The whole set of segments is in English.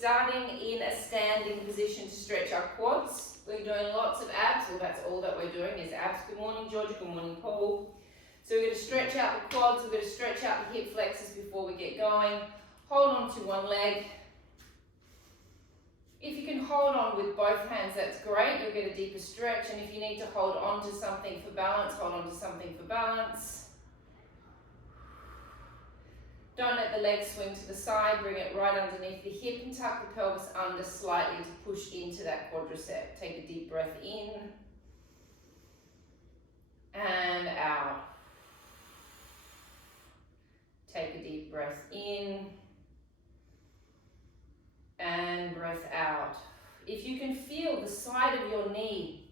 starting in a standing position to stretch our quads. We're doing lots of abs, well that's all that we're doing is abs. Good morning Georgia, good morning Paul. So we're going to stretch out the quads, we're going to stretch out the hip flexors before we get going. Hold on to one leg. If you can hold on with both hands, that's great, you'll get a deeper stretch, and if you need to hold on to something for balance, hold on to something for balance. Don't let the legs swing to the side, bring it right underneath the hip and tuck the pelvis under slightly to push into that quadricep. Take a deep breath in and out. Take a deep breath in and breath out. If you can feel the side of your knee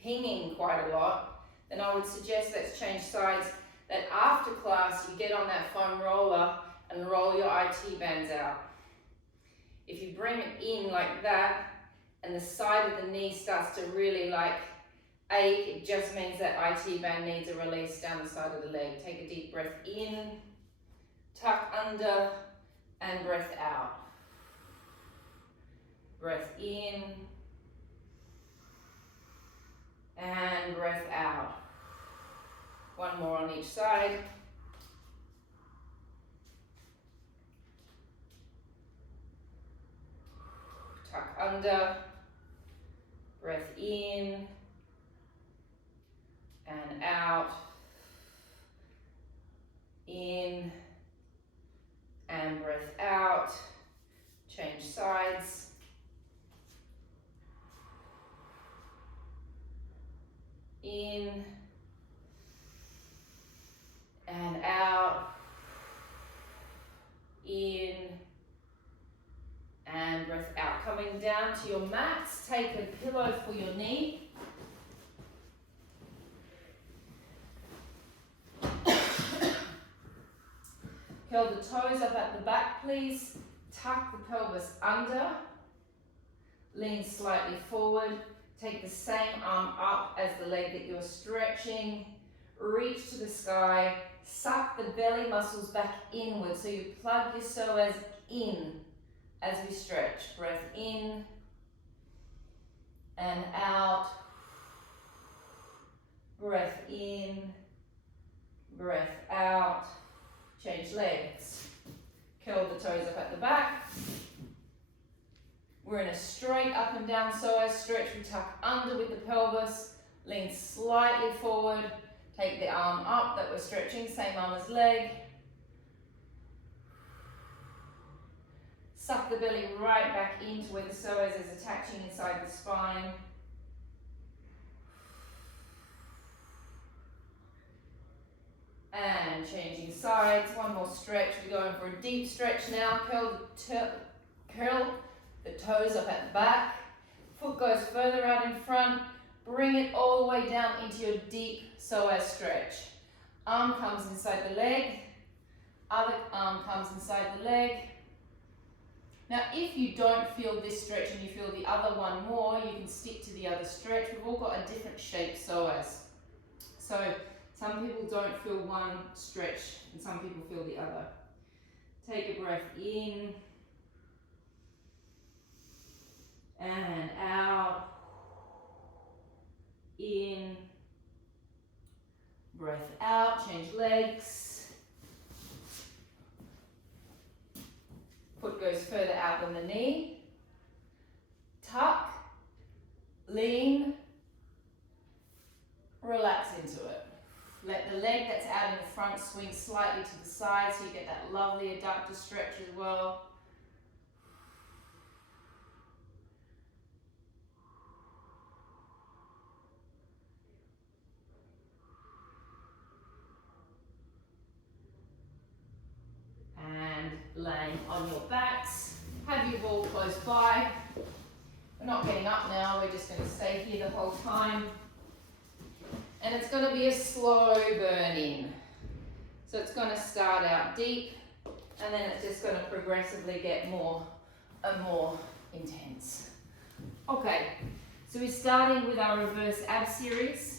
pinging quite a lot, then I would suggest let's change sides, that after class you get on that foam roller and roll your IT bands out. If you bring it in like that and the side of the knee starts to really like ache, it just means that IT band needs a release down the side of the leg. Take a deep breath in, tuck under and breath out. Breath in and breath out. One more on each side. Tuck under, breath in and out, in and breath out. Change sides. In and out, in and breath out. Coming down to your mats, take a pillow for your knee. Curl the toes up at the back, please. Tuck the pelvis under. Lean slightly forward. Take the same arm up as the leg that you're stretching. Reach to the sky. Suck the belly muscles back inward so you plug your psoas in as we stretch. Breath in and out. Breath in, breath out. Change legs. Curl the toes up at the back. We're in a straight up and down psoas stretch. We tuck under with the pelvis. Lean slightly forward. Take the arm up that we're stretching, same arm as leg. Suck the belly right back into where the psoas is attaching inside the spine. And changing sides, one more stretch. We're going for a deep stretch now. Curl the toes up at the back. Foot goes further out in front. Bring it all the way down into your deep psoas stretch. Arm comes inside the leg. Other arm comes inside the leg. Now, if you don't feel this stretch and you feel the other one more, you can stick to the other stretch. We've all got a different shape psoas. So some people don't feel one stretch and some people feel the other. Take a breath in and out. In, breath out, change legs. Foot goes further out than the knee. Tuck, lean, relax into it. Let the leg that's out in the front swing slightly to the side so you get that lovely adductor stretch as well. And laying on your backs. Have your ball close by. We're not getting up now, we're just going to stay here the whole time. And it's going to be a slow burn in. So it's going to start out deep and then it's just going to progressively get more and more intense. Okay, so we're starting with our reverse ab series.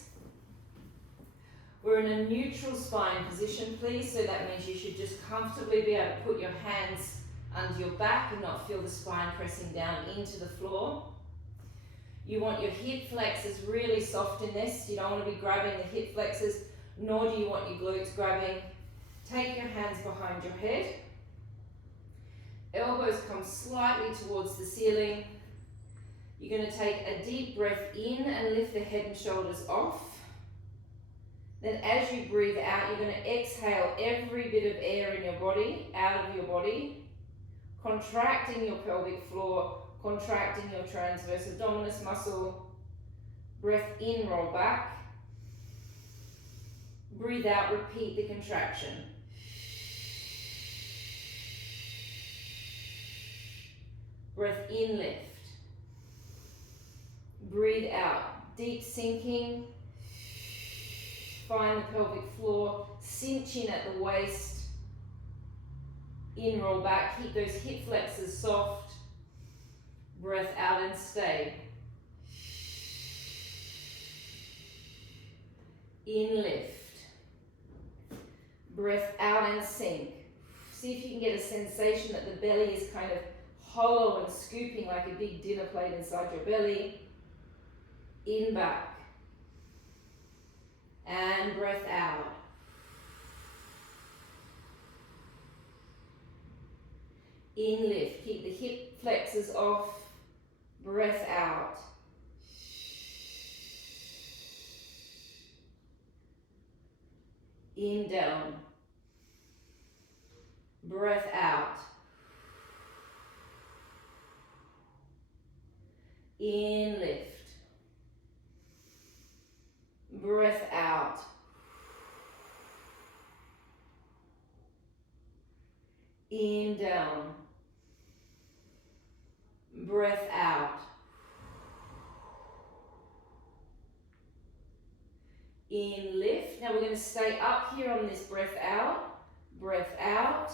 We're in a neutral spine position, please. So that means you should just comfortably be able to put your hands under your back and not feel the spine pressing down into the floor. You want your hip flexors really soft in this. You don't want to be grabbing the hip flexors, nor do you want your glutes grabbing. Take your hands behind your head. Elbows come slightly towards the ceiling. You're going to take a deep breath in and lift the head and shoulders off. Then as you breathe out, you're going to exhale every bit of air in your body, out of your body, contracting your pelvic floor, contracting your transverse abdominis muscle. Breath in, roll back. Breathe out, repeat the contraction. Breath in, lift. Breathe out, deep sinking. Find the pelvic floor, cinch in at the waist. In, roll back, keep those hip flexors soft. Breath out and stay. In, lift. Breath out and sink. See if you can get a sensation that the belly is kind of hollow and scooping like a big dinner plate inside your belly. In, back. And breath out. In, lift. Keep the hip flexors off. Breath out. In, down. Breath out. In, lift. Breath out. In, down. Breath out. In, lift. Now we're going to stay up here on this breath out. Breath out.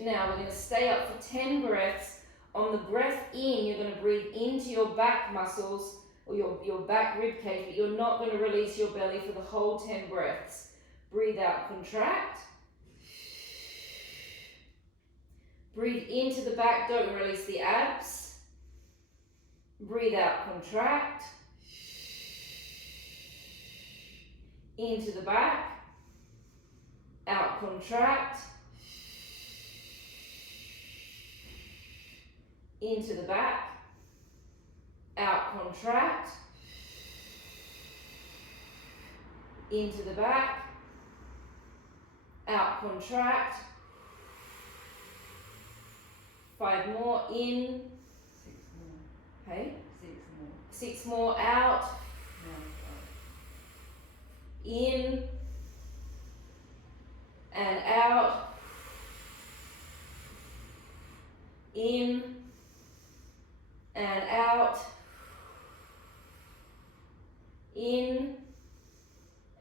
Now we're going to stay up for 10 breaths. On the breath in, you're going to breathe into your back muscles or your back rib cage, but you're not going to release your belly for the whole 10 breaths. Breathe out, contract. Breathe into the back, don't release the abs. Breathe out, contract. Into the back. Out, contract. Into the back. Out, contract. Into the back. Out, contract. 5 more, in. 6 more. Hey? 6 more. 6 more, out. In. And out. In. And out. In.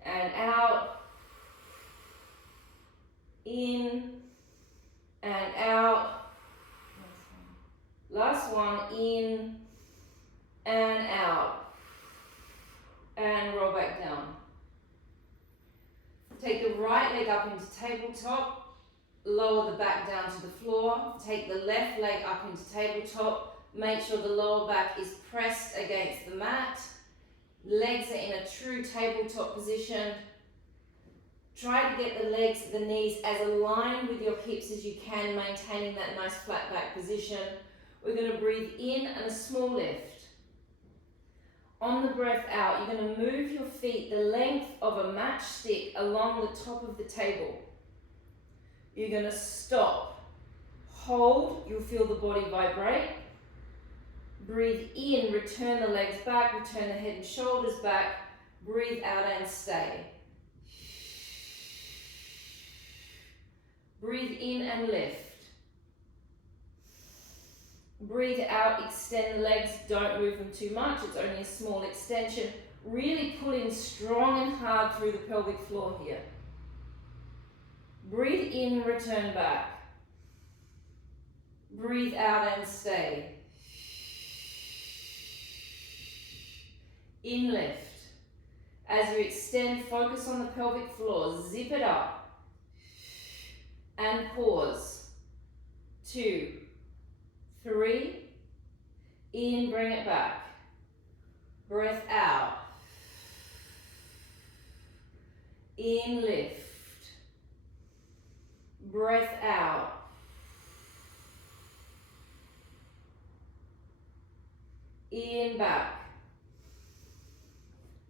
And out. In. And out. Last one, in and out. And roll back down. Take the right leg up into tabletop. Lower the back down to the floor. Take the left leg up into tabletop. Make sure the lower back is pressed against the mat. Legs are in a true tabletop position. Try to get the legs, the knees as aligned with your hips as you can, maintaining that nice flat back position. We're going to breathe in and a small lift. On the breath out, you're going to move your feet the length of a matchstick along the top of the table. You're going to stop. Hold, you'll feel the body vibrate. Breathe in, return the legs back, return the head and shoulders back. Breathe out and stay. Breathe in and lift. Breathe out, extend the legs, don't move them too much, it's only a small extension. Really pull in strong and hard through the pelvic floor here. Breathe in, return back. Breathe out and stay. In, lift. As you extend, focus on the pelvic floor, zip it up. And pause. 2, 3. In, bring it back. Breath out. In, lift. Breath out. In, back.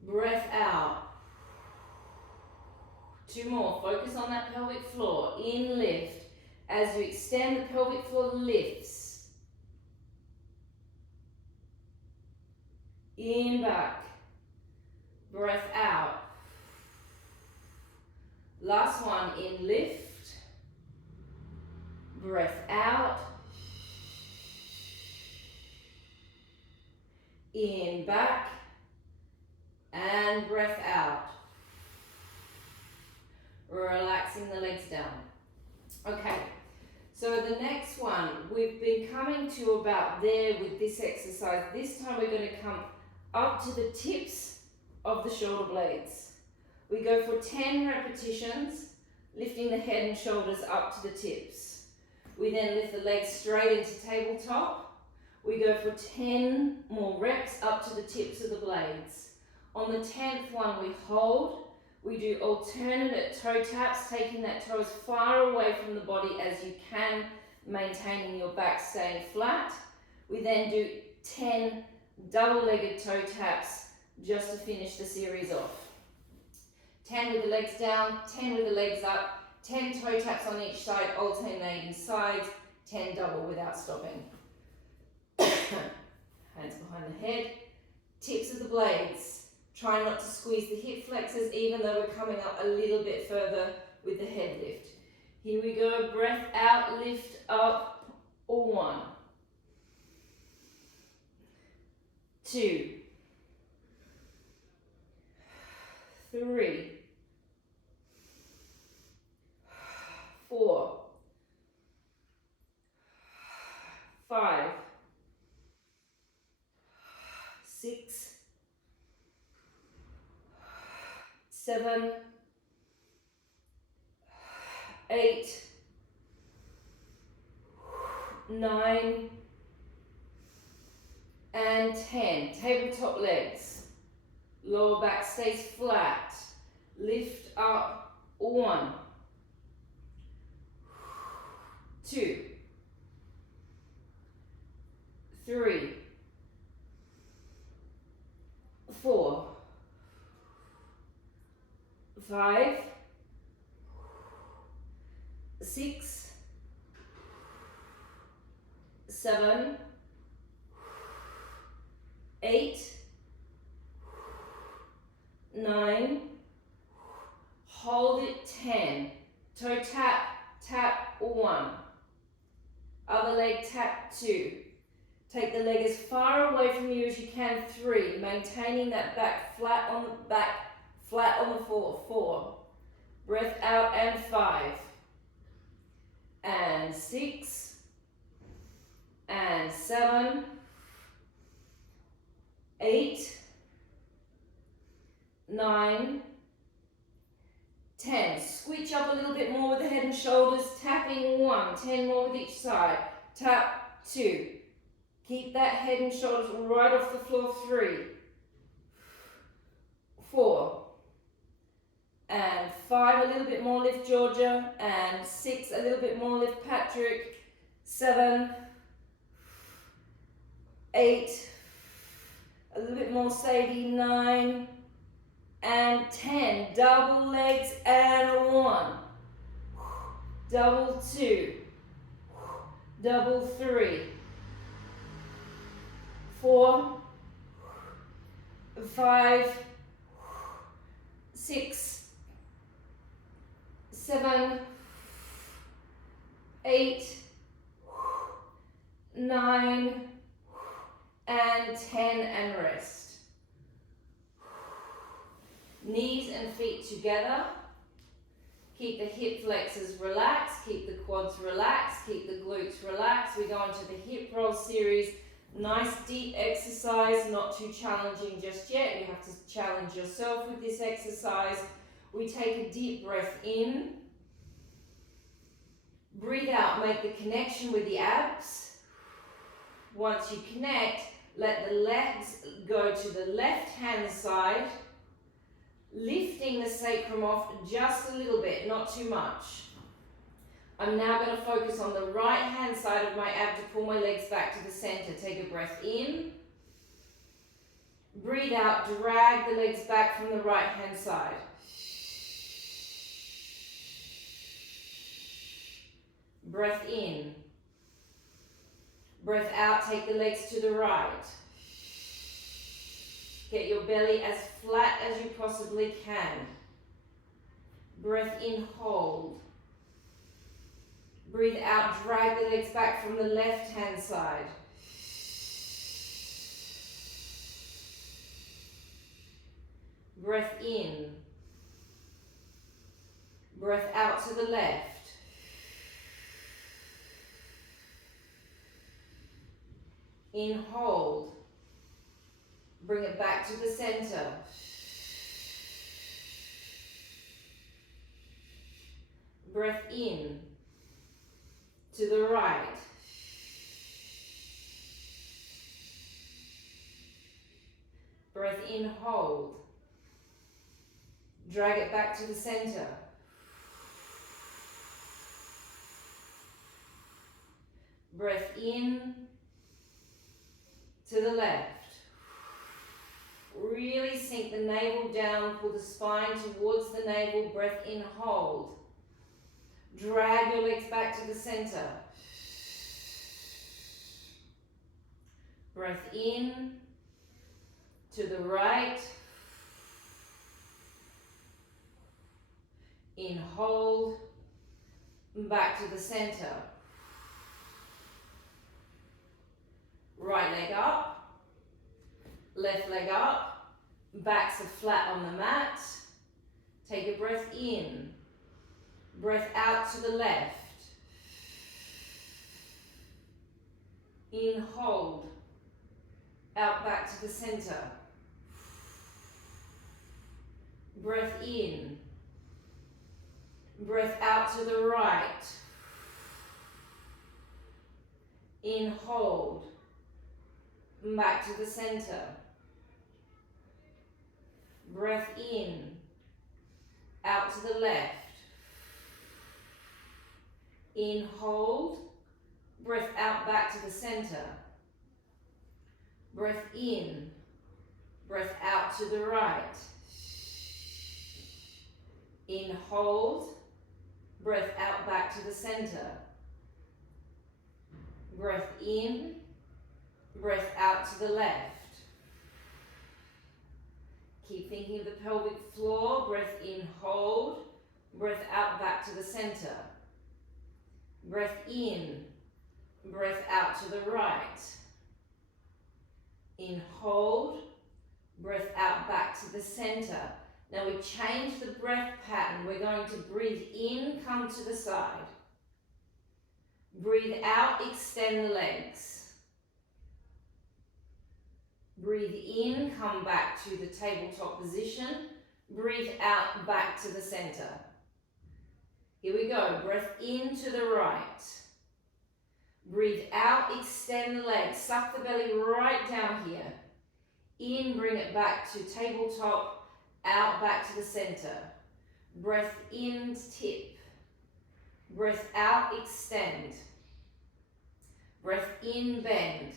Breath out. 2 more. Focus on that pelvic floor. In, lift. As you extend, the pelvic floor lifts. In, back. Breath out. Last one. In, lift. Breath out. In, back. And breath out. Relaxing the legs down. Okay, so the next one, we've been coming to about there with this exercise. This time we're going to come up to the tips of the shoulder blades. We go for 10 repetitions, lifting the head and shoulders up to the tips. We then lift the legs straight into tabletop. We go for 10 more reps up to the tips of the blades. On the 10th one, we hold. We do alternate toe taps, taking that toe as far away from the body as you can, maintaining your back staying flat. We then do 10 double-legged toe taps just to finish the series off. 10 with the legs down, 10 with the legs up, 10 toe taps on each side, alternating sides, 10 double without stopping. Hands behind the head, tips of the blades. Try not to squeeze the hip flexors, even though we're coming up a little bit further with the head lift. Here we go, breath out, lift up, 1, 2, 3, 4, 5, 6, 7, 8, 9, and 10. Tabletop legs. Lower back stays flat. Lift up, 1, 2, 3, 4, 5, 6, 7, 8, 9, hold it, 10. Toe tap, tap, 1. Other leg tap, 2. Take the leg as far away from you as you can, 3. Maintaining that back flat on the back, flat on the floor, 4. Breath out, and 5. And 6. And 7. 8. 9. 10. Switch up a little bit more with the head and shoulders, tapping 1. 10 more with each side. Tap, 2. Keep that head and shoulders right off the floor, 3. 4. And 5, a little bit more lift, Georgia. And 6, a little bit more lift, Patrick. 7, 8, a little bit more, Sadie. 9, and 10. Double legs, and 1. Double 2. Double 3. 4, 5, 6, 7, 8, 9, and 10, and rest. Knees and feet together. Keep the hip flexors relaxed, keep the quads relaxed, keep the glutes relaxed. We go into the hip roll series. Nice deep exercise, not too challenging just yet. You have to challenge yourself with this exercise. We take a deep breath in, Breathe out, make the connection with the abs. Once you connect, let the legs go to the left hand side, lifting the sacrum off just a little bit, not too much. I'm now going to focus on the right hand side of my ab to pull my legs back to the center. Take a breath in. Breathe out, drag the legs back from the right hand side. Breath in. Breath out, take the legs to the right. Get your belly as flat as you possibly can. Breath in, hold. Breathe out, drag the legs back from the left hand side. Breath in. Breath out to the left. In, hold. Bring it back to the center. Breath in. To the right. Breath in, hold. Drag it back to the center. Breath in. To the left. Really sink the navel down, pull the spine towards the navel, breath in, hold. Drag your legs back to the center. Breath in, to the right. In, hold, back to the center. Right leg up, left leg up, backs are flat on the mat. Take a breath in, breath out to the left. In, hold, out back to the center. Breath in, breath out to the right. In, hold, back to the center. Breath in, out to the left. In, hold, breath out back to the center. Breath in, breath out to the right. In, hold, breath out back to the center. Breath in, breath out to the left. Keep thinking of the pelvic floor. Breath in, hold, breath out back to the center. Breath in, breath out to the right. In, hold, breath out back to the center. Now we change the breath pattern. We're going to breathe in, come to the side. Breathe out, extend the legs. Breathe in, come back to the tabletop position. Breathe out, back to the center. Here we go. Breath in to the right. Breathe out, extend the legs. Suck the belly right down here. In, bring it back to tabletop, out, back to the center. Breath in, tip. Breath out, extend. Breath in, bend.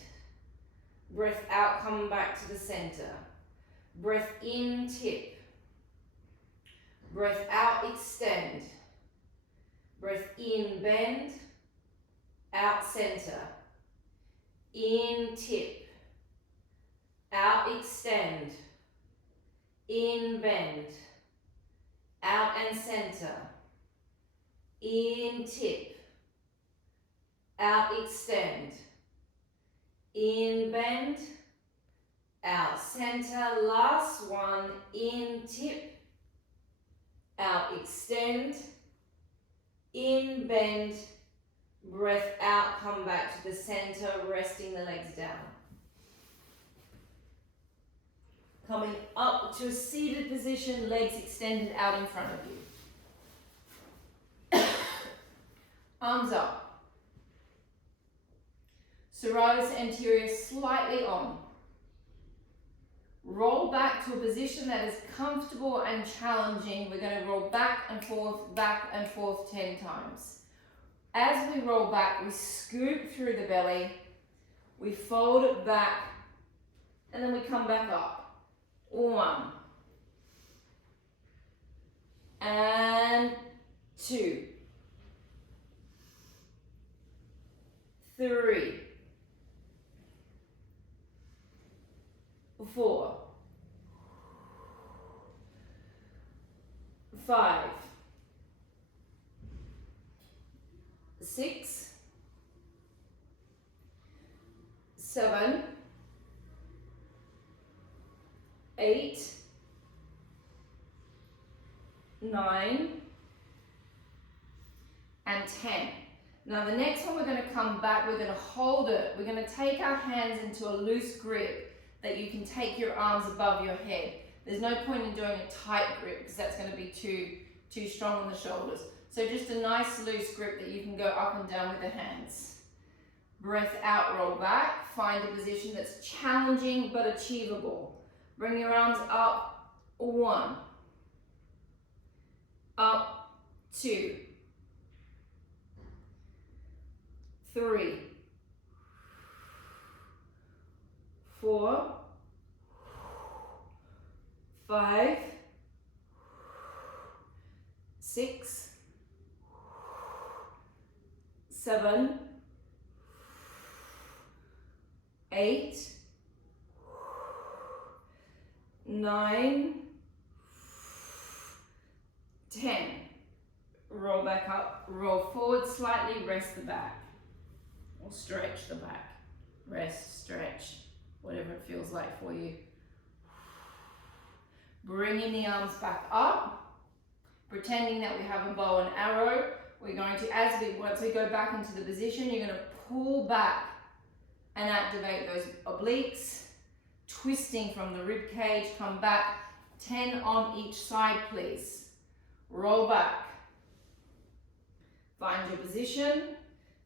Breath out, come back to the center. Breath in, tip. Breath out, extend. Breath in, bend. Out, center. In, tip. Out, extend. In, bend. Out and center. In, tip. Out, extend. In, bend. Out, center. Last one. In, tip. Out, extend. In, bend. Breath out, come back to the center, resting the legs down. Coming up to a seated position, legs extended out in front of you. Arms up. Serratus anterior slightly on. Roll back to a position that is comfortable and challenging. We're going to roll back and forth 10 times. As we roll back, we scoop through the belly, we fold it back, and then we come back up. 1. And 2. 3. 4. 5. 6. 7. 8. 9. And 10. Now the next one, we're going to come back, we're going to hold it. We're going to take our hands into a loose grip that you can take your arms above your head. There's no point in doing a tight grip because that's going to be too strong on the shoulders. So just a nice loose grip that you can go up and down with the hands. Breath out, roll back. Find a position that's challenging but achievable. Bring your arms up. 1. Up. 2. 3. 4. 5. 6. 7. 8. 9. 10. Roll back up, roll forward slightly, rest the back. Or stretch the back. Rest, stretch, whatever it feels like for you. Bringing the arms back up, pretending that we have a bow and arrow. We're going to, once we go back into the position, you're going to pull back and activate those obliques, twisting from the rib cage, come back, 10 on each side, please. Roll back. Find your position.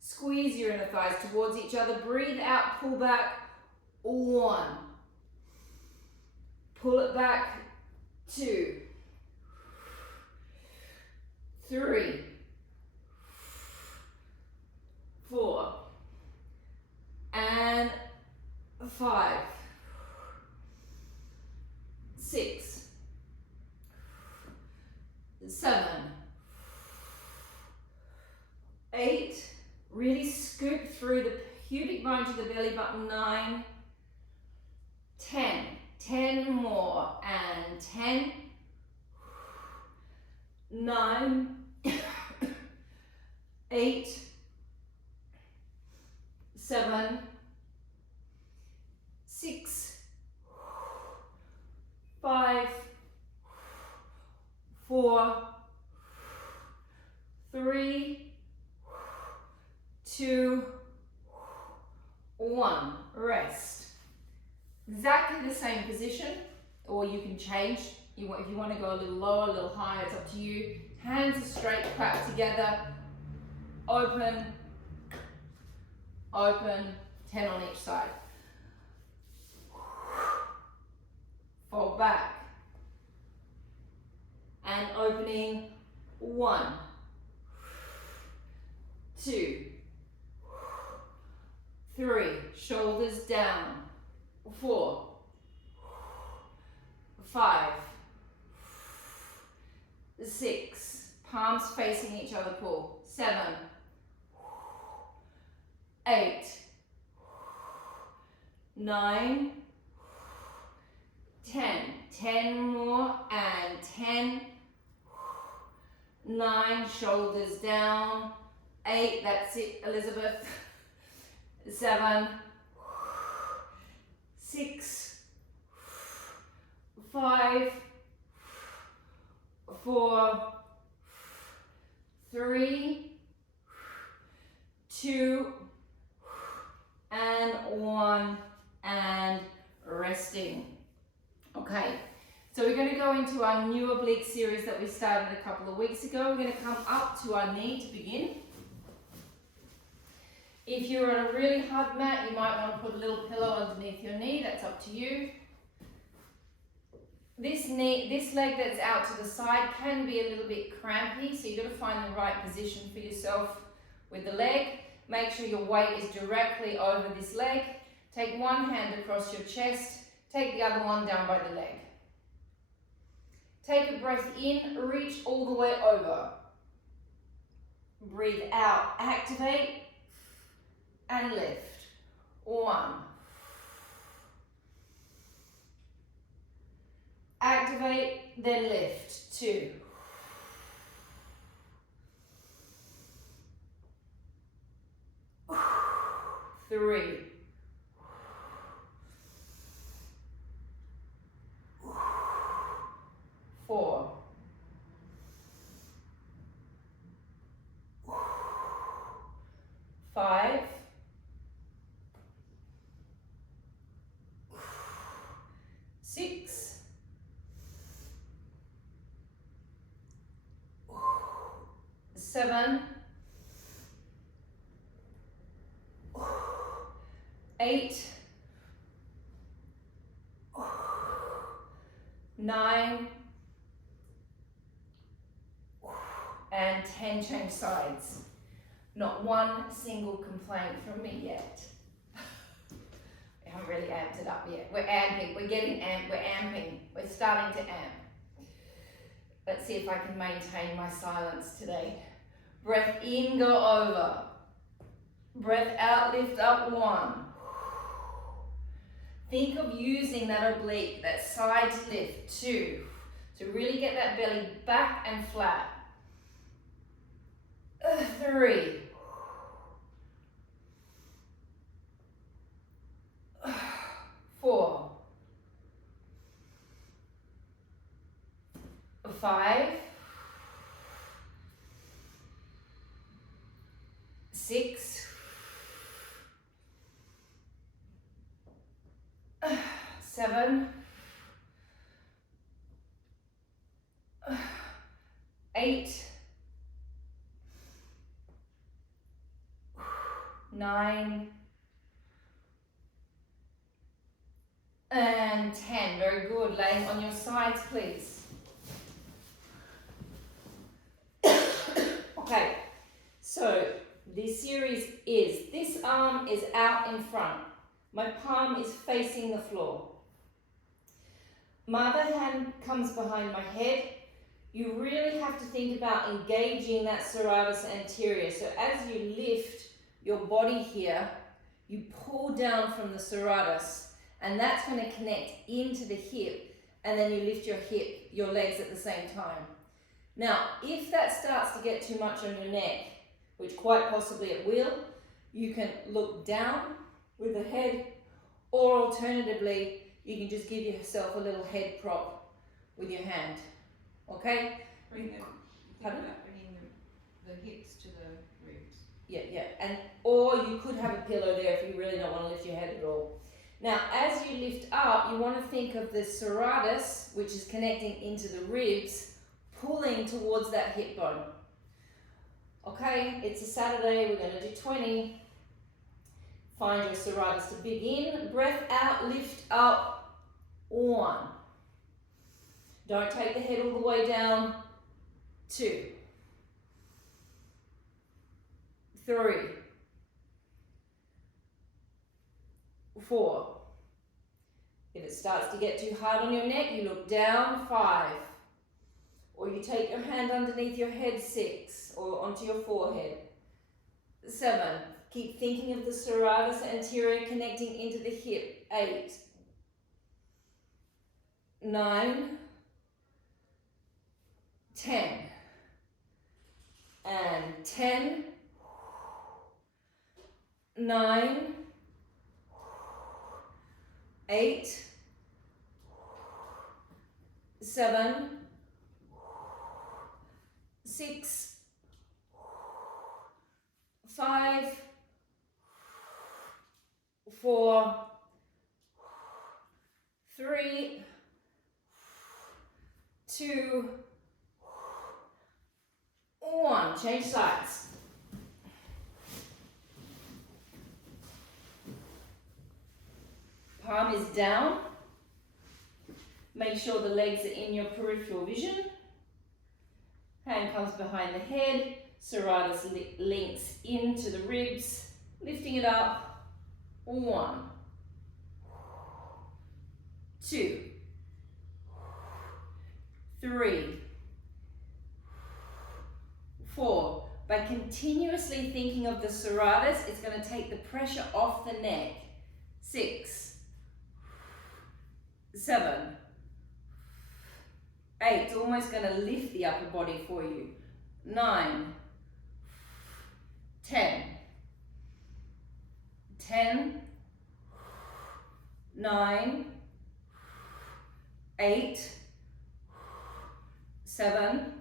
Squeeze your inner thighs towards each other. Breathe out, pull back. 1. Pull it back. 2. 3. 4. And 5. 6. 7. 8. Really scoop through the pubic bone to the belly button. 9. 10. 10 more. And 10. 9. 8. 7. 6. 5. 4. 3. 2, 1. Rest. Exactly the same position, or you can change. If you want to go a little lower, a little higher, it's up to you. Hands are straight, clap together. Open, open, 10 on each side. Fold back. And opening. 1, 2, 3, shoulders down. 4, 5, 6, palms facing each other, pull. 7, 8, 9, 10. 10 more and 10. 9, shoulders down. 8, that's it, Elizabeth. 7, 6, 5, 4, 3, 2, and 1, and resting. Okay, so we're going to go into our new oblique series that we started a couple of weeks ago. We're going to come up to our knee to begin. If you're on a really hard mat, you might want to put a little pillow underneath your knee. That's up to you. This leg that's out to the side can be a little bit crampy, so you've got to find the right position for yourself with the leg. Make sure your weight is directly over this leg. Take one hand across your chest, take the other one down by the leg. Take a breath in, reach all the way over. Breathe out, activate, and lift. 1. Activate, then lift. 2. 3. 4. 5. 6. 7. 8. 9. And 10. Change sides. Not one single complaint from me yet. We haven't really amped it up yet. We're amping. We're getting amped. We're amping. We're starting to amp. Let's see if I can maintain my silence today. Breath in, go over. Breath out, lift up. 1. Think of using that oblique, that side lift. 2. To really get that belly back and flat. 3. 4. 5. 6. 7. 8. 9. And 10. Very good. Laying on your sides, please. Okay, so this series is, this arm is out in front. My palm is facing the floor. My other hand comes behind my head. You really have to think about engaging that serratus anterior. So as you lift your body here, you pull down from the serratus, and that's going to connect into the hip, and then you lift your legs at the same time. Now, if that starts to get too much on your neck, which quite possibly it will, you can look down with the head, or alternatively, you can just give yourself a little head prop with your hand. Okay? Bringing the hips to the ribs. Yeah. And or you could have a pillow there if you really don't want to lift your head at all. Now, as you lift up, you want to think of the serratus, which is connecting into the ribs, pulling towards that hip bone. Okay, it's a Saturday, we're going to do 20. Find your serratus to begin. Breath out, lift up. 1. Don't take the head all the way down. 2. 3. 4. If it starts to get too hard on your neck, you look down. 5. Or you take your hand underneath your head. 6. Or onto your forehead. 7. Keep thinking of the serratus anterior connecting into the hip. 8. 9. 10. And 10. 9. 8. 7. 6. 5. 4. 3. 2. 1. Change sides. Palm is down. Make sure the legs are in your peripheral vision. Hand comes behind the head. Serratus links into the ribs. Lifting it up. 1, 2, 3, 4. By continuously thinking of the serratus, it's going to take the pressure off the neck. 6, 7, 8. It's almost going to lift the upper body for you. 9, 10, 10, 9, 8, 7,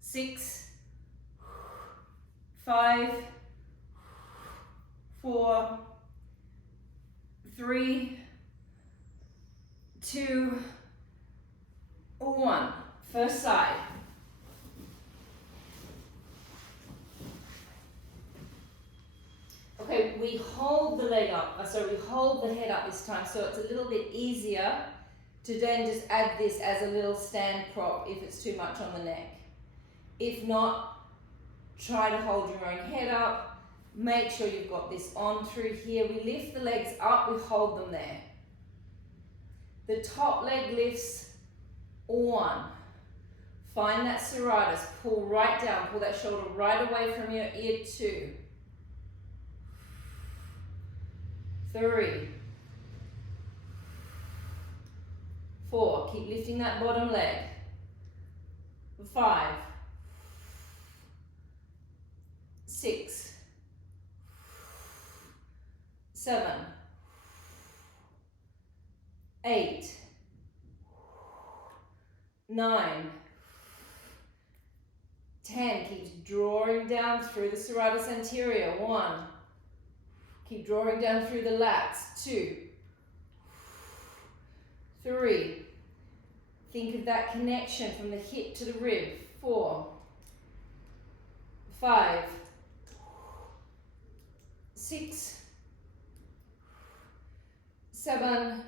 6, 5, 4, 3, 2, 1. First side. Okay, we hold the leg up, we hold the head up this time, so it's a little bit easier to then just add this as a little stand prop if it's too much on the neck. If not, try to hold your own head up. Make sure you've got this on through here. We lift the legs up, we hold them there. The top leg lifts. 1. Find that serratus, pull right down, pull that shoulder right away from your ear. 2, 3, 4, keep lifting that bottom leg. 5, 6, 7, 8, 9, 10, keep drawing down through the serratus anterior. 1, keep drawing down through the lats. 2, 3, think of that connection from the hip to the rib. 4, 5, 6, 7,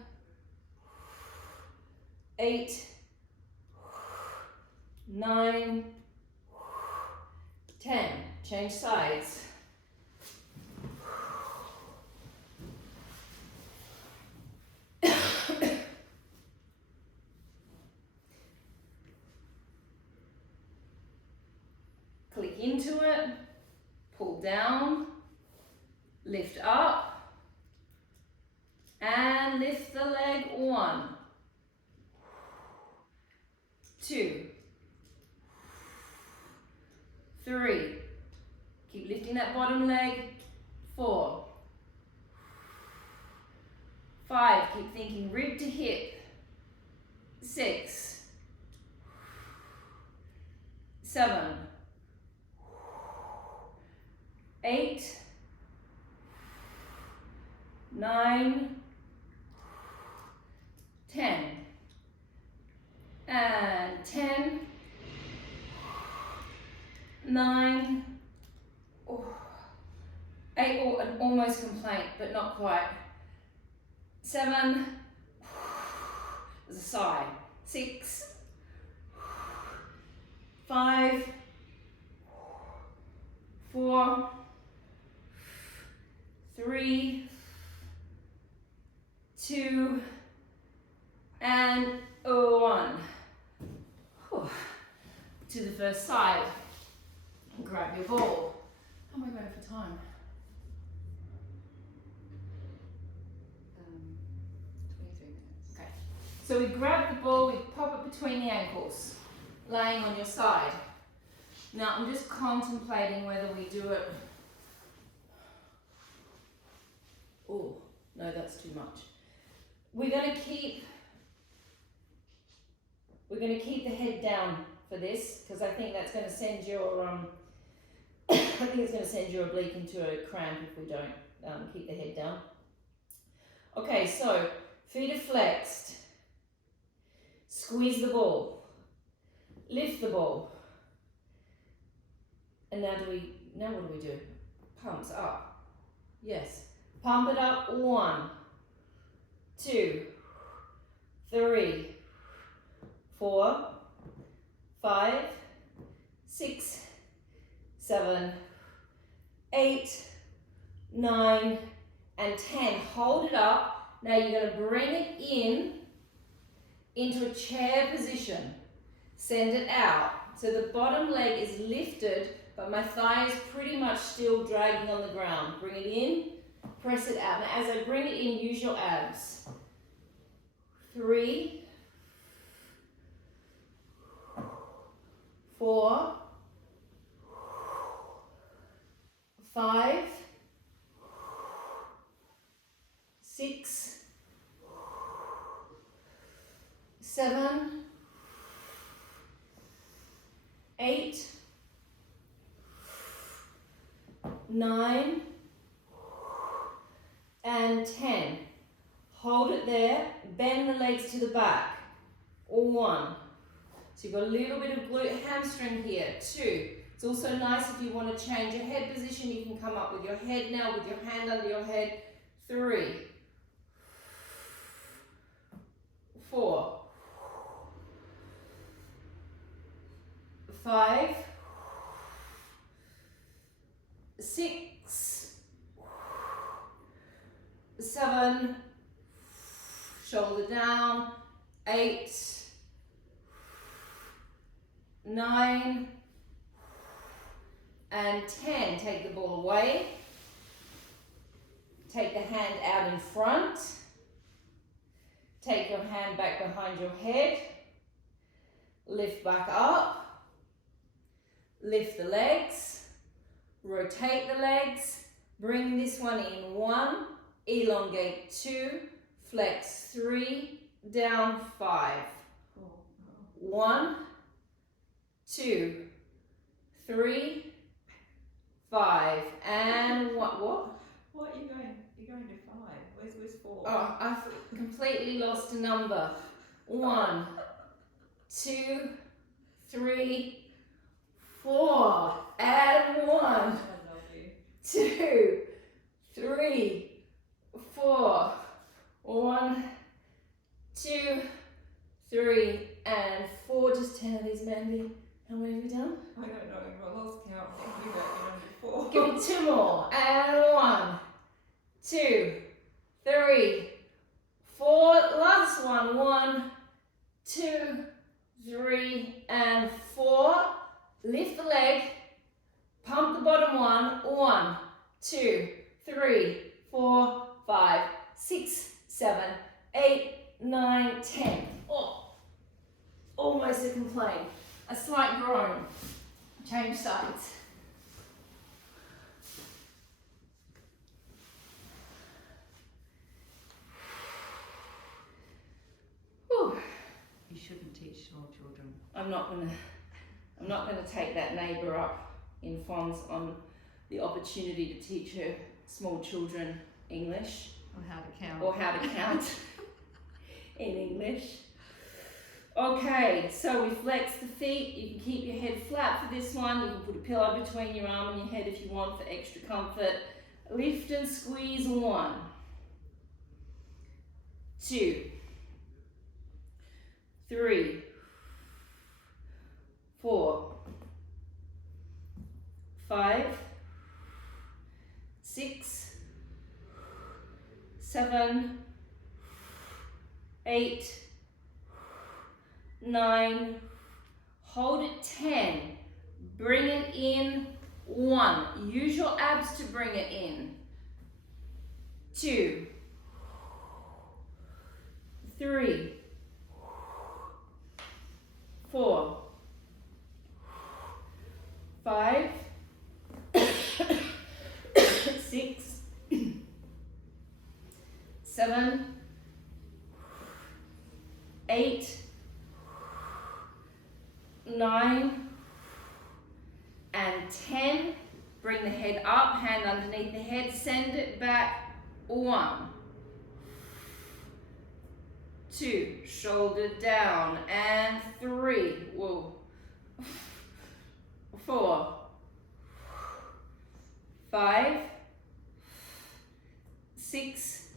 8, 9, 10. Change sides. Click into it, pull down, lift up, and lift the leg. 1, 2, 3, keep lifting that bottom leg. 4, 5, keep thinking rib to hip. 6, 7, 8, 9, 10, and 10, 9, 8, an almost complaint, but not quite. 7, there's a sigh. 6, 5, 4, 3, 2, and 1. Whew. To the first side. Grab your ball. How am I going for time? 23 minutes. Okay. So we grab the ball, we pop it between the ankles, laying on your side. Now I'm just contemplating whether we do it. Oh, no, that's too much. We're going to keep the head down for this because I think that's going to send your I think it's going to send your oblique into a cramp if we don't keep the head down. Okay, so feet are flexed. Squeeze the ball. Lift the ball. And now what do we do? Pumps up. Yes. Pump it up. 1, 2, 3, 4, 5, 6, 7, 8, 9, and 10. Hold it up. Now you're going to bring it into a chair position. Send it out. So the bottom leg is lifted, but my thigh is pretty much still dragging on the ground. Bring it in, press it out. Now as I bring it in, use your abs. 3, 4, 5, 6, 7, 8, 9, and 10. Hold it there, bend the legs to the back. 1. So you've got a little bit of glute hamstring here. 2. It's also nice if you want to change your head position, you can come up with your head now with your hand under your head. 3, 4, 5, 6, 7, shoulder down, 8, 9, and 10. Take the ball away. Take the hand out in front. Take your hand back behind your head. Lift back up. Lift the legs. Rotate the legs. Bring this one in. 1. Elongate. 2. Flex. 3. Down. 5. 1, 2, 3, 5, and what? What are you going? You're going to 5. Where's 4? Oh, I've completely lost a number. 1, 2, 3, 4, and 1. I love you. 2, 3, 4. 1, 2, 3, and 4. Just 10 of these, Mandy. How many have we done? I don't know. I lost count. I think we got number 4. Give me 2 more. And 1, 2, 3, 4. Last one. 1, 2, 3, and 4. Lift the leg. Pump the bottom one. 1, 2, 3, 4, 5, 6, 7, 8, 9, 10. Oh, almost a complaint. A slight groan. Change sides. Whew. You shouldn't teach small children. I'm not gonna take that neighbour up in Fons on the opportunity to teach her small children English. Or how to count. In English. Okay, so we flex the feet. You can keep your head flat for this one. You can put a pillow between your arm and your head if you want for extra comfort. Lift and squeeze. 1, 2, 3, 4, 5, 6, 7, 8, 9, hold it 10, bring it in. 1, use your abs to bring it in. 2, 3, 4, 5, 6, 7, 8, 9, and 10. Bring the head up, hand underneath the head, send it back. 1, 2, shoulder down, and 3, whoa, 4, 5, 6,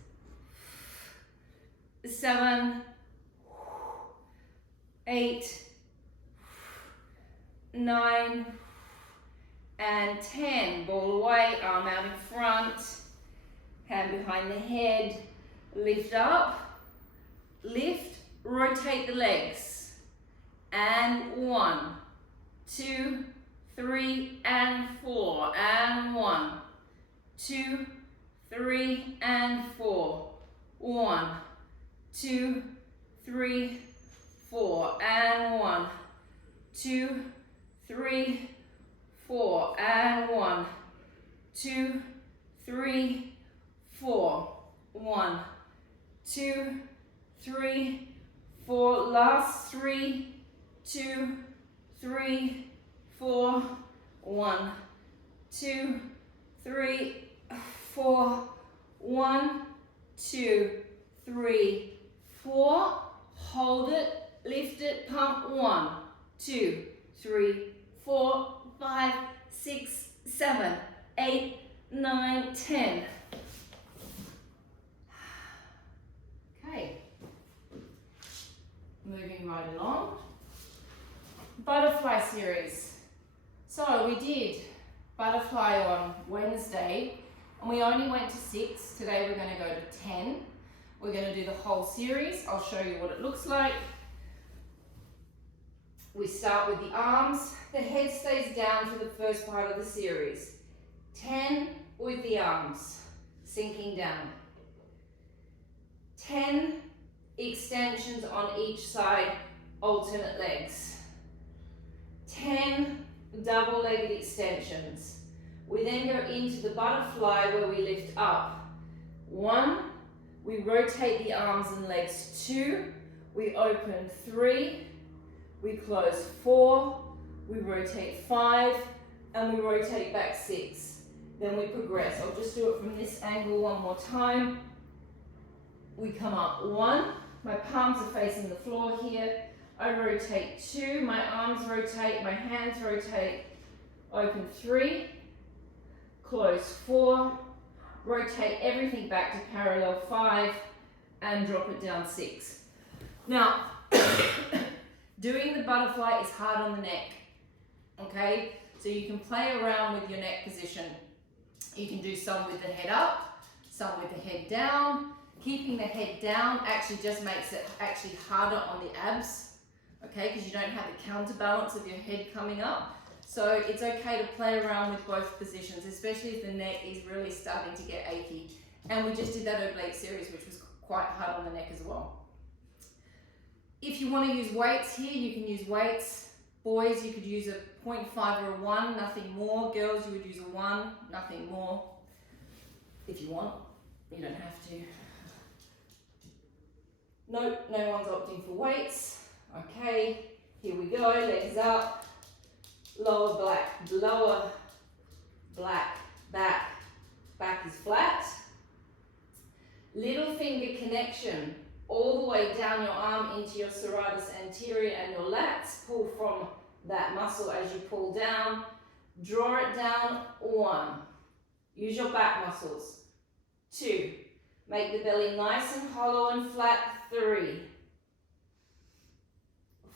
7, 8, 9, and 10. Ball away, arm out in front, hand behind the head, lift up, lift, rotate the legs, and 1, 2, 3, and 4, and 1, 2, 3, and 4, 1, 2, 3, 4, and 1, 2, 3, 4, and 1, 2, 3, 4, 1, 2, 3, 4, last 3, 2, 3, 4, 1, 2, 3, 4, 1, 2, 3, 4, hold it, lift it, pump, 1, 2, 3, 4, 5, 6, 7, 8, 9, 10. Okay, moving right along. Butterfly series. So we did butterfly on Wednesday and we only went to 6. Today we're going to go to 10. We're going to do the whole series. I'll show you what it looks like. We start with the arms. The head stays down for the first part of the series. 10 with the arms, sinking down. 10 extensions on each side, alternate legs. 10 double-legged extensions. We then go into the butterfly where we lift up. 1, we rotate the arms and legs. 2, we open. 3, we close. 4, we rotate. 5, and we rotate back. 6. Then we progress. I'll just do it from this angle one more time. We come up. 1, my palms are facing the floor here. I rotate. 2, my arms rotate, my hands rotate. Open. 3, close. 4, rotate everything back to parallel. 5, and drop it down. 6. Now, doing the butterfly is hard on the neck, okay? So you can play around with your neck position. You can do some with the head up, some with the head down. Keeping the head down actually just makes it actually harder on the abs, okay? Because you don't have the counterbalance of your head coming up. So it's okay to play around with both positions, especially if the neck is really starting to get achy. And we just did that oblique series, which was quite hard on the neck as well. If you want to use weights here, you can use weights. Boys, you could use a 0.5 or a 1, nothing more. Girls, you would use a 1, nothing more. If you want, you don't have to. Nope, no one's opting for weights. Okay, here we go, legs up. Lower black, back is flat. Little finger connection all the way down your arm into your serratus anterior and your lats. Pull from that muscle as you pull down. Draw it down. 1. Use your back muscles. 2. Make the belly nice and hollow and flat. 3.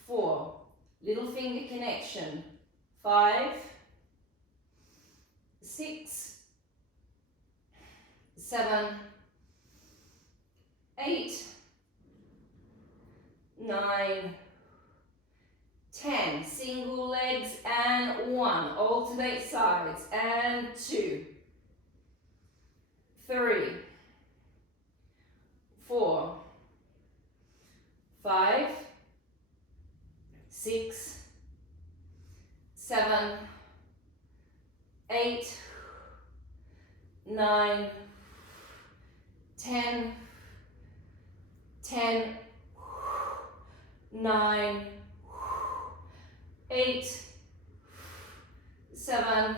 4. Little finger connection. 5. 6. 7. 8. 9, 10, single legs and 1, alternate sides and 2, 3, 4, 5, 6, 7, 8, 9, 10, 9, 8, 7,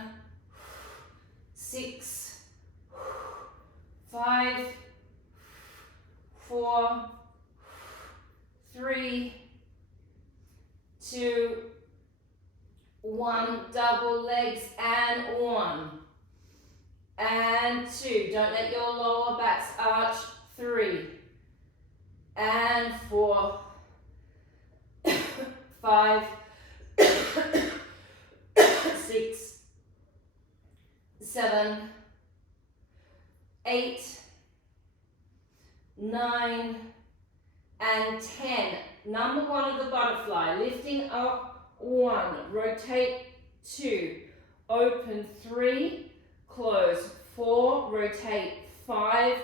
6, 5, 4, 3, 2, 1, double legs and 1 and 2. Don't let your lower backs arch. 3 and 9, and 10. Number 1 of the butterfly, lifting up, 1, rotate, 2, open, 3, close, 4, rotate, 5,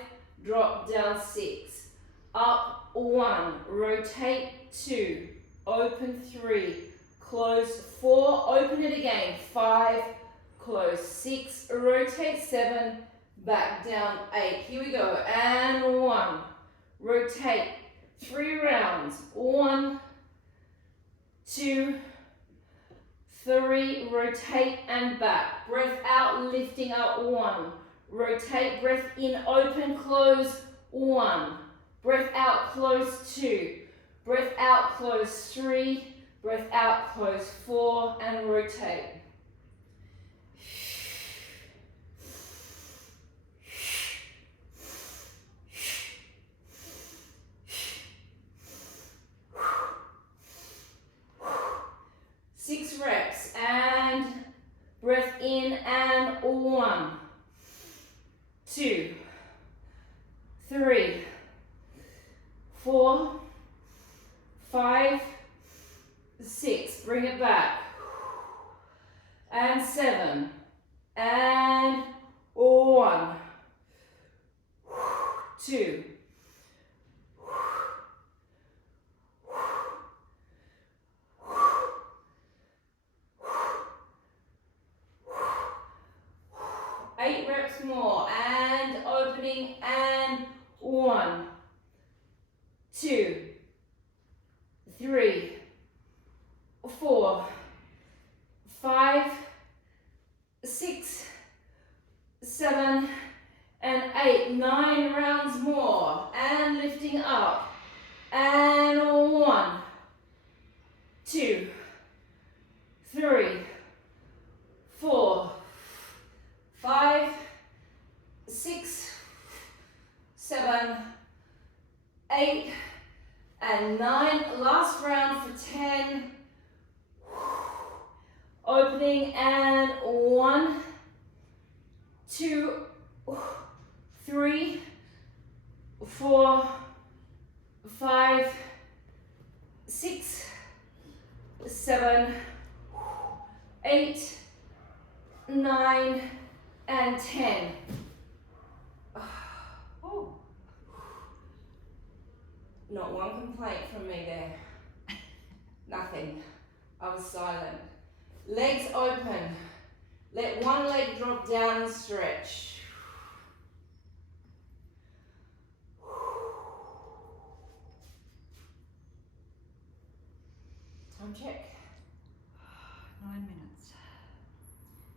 drop down, 6, up, 1, rotate, 2, open, 3, close, 4, open it again, 5, close, 6, rotate, 7, back down, 8. Here we go, and 1, rotate, 3 rounds, 1, 2, 3, rotate and back, breath out, lifting up, 1, rotate, breath in, open, close, 1, breath out, close, 2, breath out, close, 3, breath out, close, 4, and rotate. Reps and breath in and 1, 2, 3, 4, 5, 6, bring it back, and 7, and 1, 2, 8 reps more, and opening, and 1, 2, 3, 4, 5, 6, 7, and 8, 9 rounds more, and lifting up, and 1, 2, 3, 4, 5, 6, 7, 8, and 9. Last round for 10. Opening and 1, 2, 3, 4, 5, 6, 7, 8, 9, and 10. Oh. Not one complaint from me there. Nothing. I was silent. Legs open. Let one leg drop down and stretch. Time check. 9 minutes.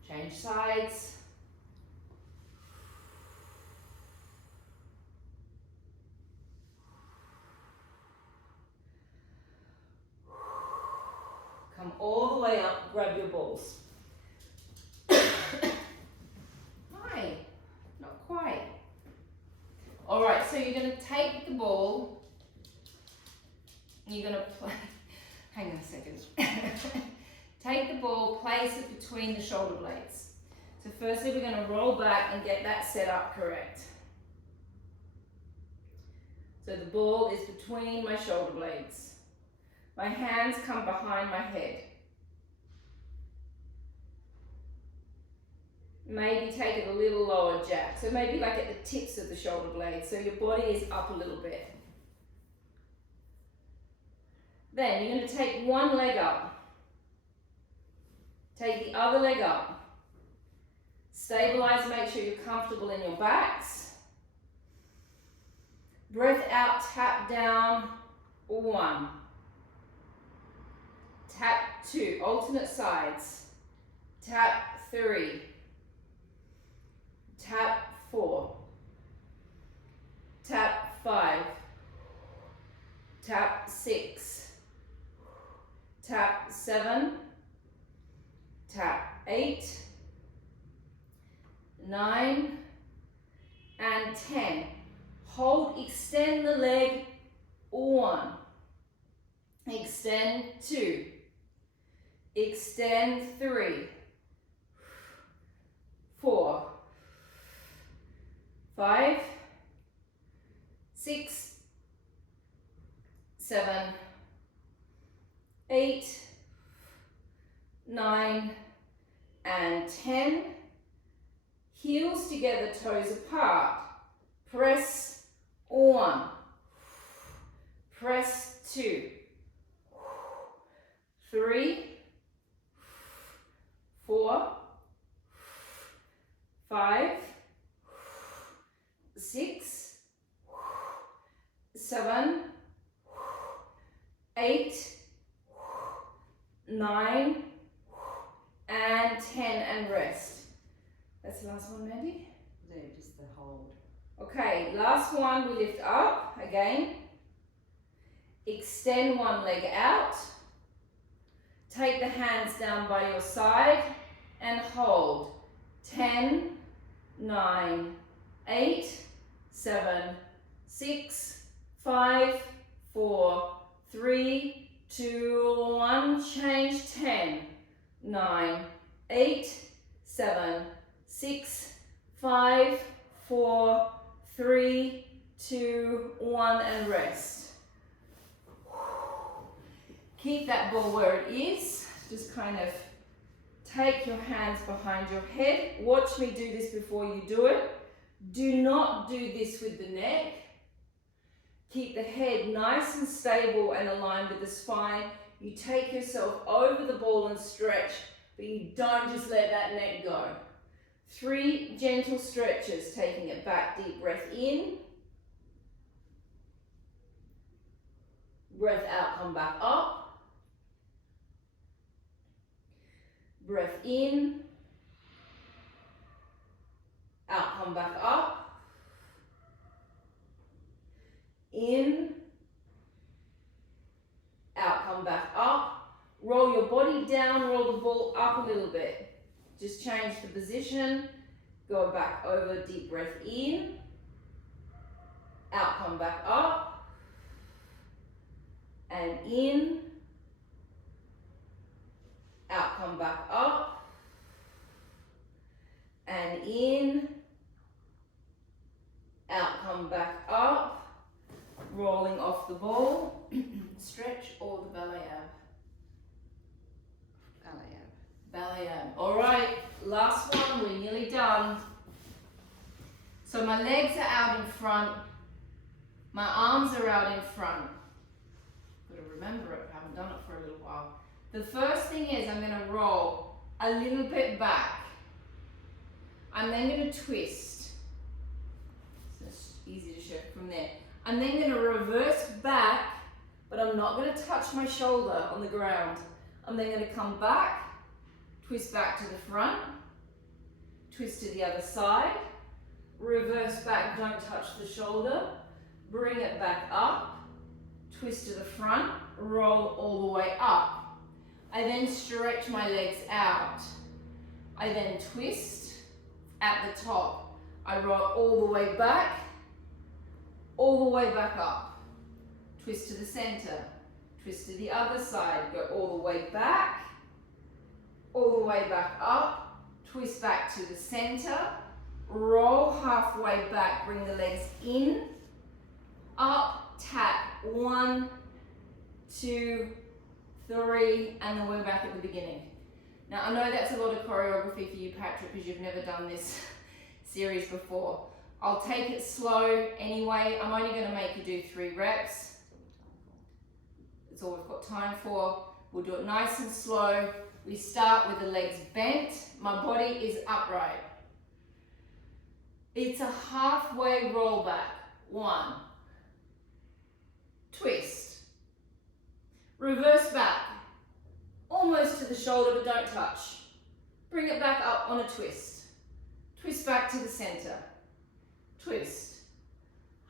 Change sides. Come all the way up, grab your balls. Hi, not quite. All right, so you're going to take the ball, you're going to play, hang on a second. Take the ball, place it between the shoulder blades. So firstly, we're going to roll back and get that set up correct. So the ball is between my shoulder blades. My hands come behind my head. Maybe take it a little lower, Jack. So maybe like at the tips of the shoulder blades, so your body is up a little bit. Then you're going to take one leg up. Take the other leg up. Stabilize, make sure you're comfortable in your backs. Breath out, tap down, 1. Tap 2, alternate sides. Tap 3. Tap 4. Tap 5. Tap 6. Tap 7. Tap 8. 9. And 10. Hold, extend the leg, 1. Extend 2. Extend 3. 4. 5. 6, 7, 8, 9, and 10. Heels together, toes apart. Press 1. Press 2. 3, 4, 5, 6, 7, 8, 9, and 10, and rest. That's the last one, Mandy? No, just the hold. Okay, last one, we lift up again. Extend one leg out. Take the hands down by your side and hold. 10, 9, 8, 7, 6, 5, 4, 3, 2, 1. Change. 10, 9, 8, 7, 6, 5, 4, 3, 2, 1, and rest. Keep that ball where it is. Just kind of take your hands behind your head. Watch me do this before you do it. Do not do this with the neck. Keep the head nice and stable and aligned with the spine. You take yourself over the ball and stretch, but you don't just let that neck go. 3 gentle stretches, taking it back. Deep breath in. Breath out, come back up. Breath in, out, come back up, in, out, come back up. Roll your body down, roll the ball up a little bit. Just change the position, go back over, deep breath in, out, come back up, and in, out, come back up, and in, out, come back up, rolling off the ball, stretch, or the ballet ab. Ballet ab. Ballet ab. All right, last one, we're nearly done. So my legs are out in front, my arms are out in front. Got to remember it, I haven't done it for a little while. The first thing is I'm going to roll a little bit back. I'm then going to twist. So it's easy to show from there. I'm then going to reverse back, but I'm not going to touch my shoulder on the ground. I'm then going to come back, twist back to the front, twist to the other side, reverse back, don't touch the shoulder, bring it back up, twist to the front, roll all the way up. I then stretch my legs out. I then twist at the top. I roll all the way back, all the way back up. Twist to the center, twist to the other side, go all the way back, all the way back up, twist back to the center, roll halfway back, bring the legs in, up, tap, 1, 2, 3, and then we're back at the beginning. Now I know that's a lot of choreography for you, Patrick, because you've never done this series before. I'll take it slow anyway. I'm only going to make you do 3 reps. That's all we've got time for. We'll do it nice and slow. We start with the legs bent. My body is upright. It's a halfway roll back. 1. Twist. Reverse back, almost to the shoulder, but don't touch. Bring it back up on a twist. Twist back to the center. Twist.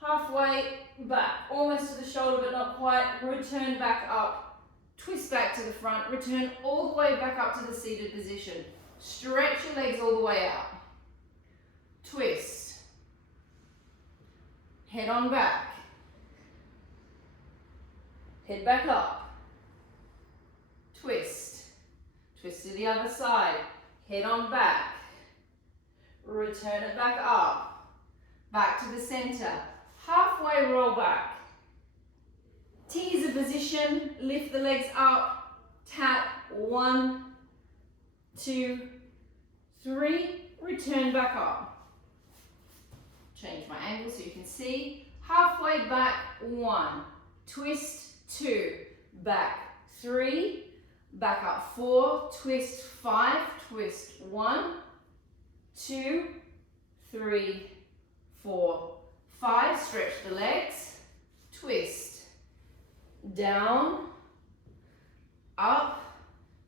Halfway back, almost to the shoulder, but not quite. Return back up. Twist back to the front. Return all the way back up to the seated position. Stretch your legs all the way out. Twist. Head on back. Head back up. Twist. Twist to the other side. Head on back. Return it back up. Back to the center. Halfway halfway roll back. Teaser position, lift the legs up, tap, 1, 2, 3, return back up. Change my angle so you can see. Halfway back, 1, twist, 2, back, 3, back up, 4, twist, 5, twist, 1, 2, 3, 4, 5, stretch the legs, twist, down, up,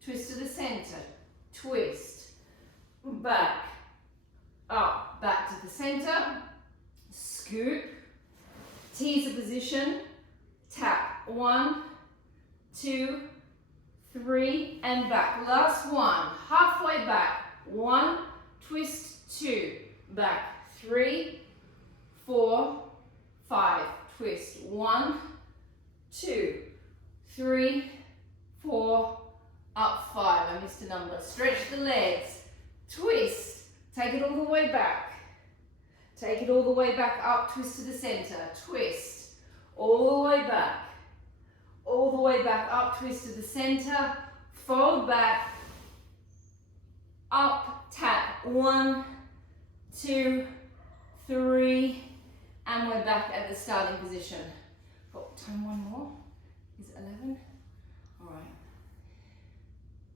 twist to the center, twist, back, up, back to the center, scoop, teaser position, tap, 1, 2, 3, and back. Last one, halfway back, 1, twist, 2, back, 3, 4, 5, twist, 1, 2, 3, 4, up 5, I missed a number. Stretch the legs, twist, take it all the way back. Take it all the way back up, twist to the center, twist, all the way back. All the way back up, twist to the center, fold back, up, tap, 1, 2, 3, and we're back at the starting position. Got time one more, is it 11? All right,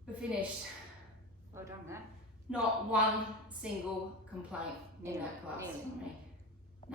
we're finished. Well done there. Not one single complaint in that class. Nearly.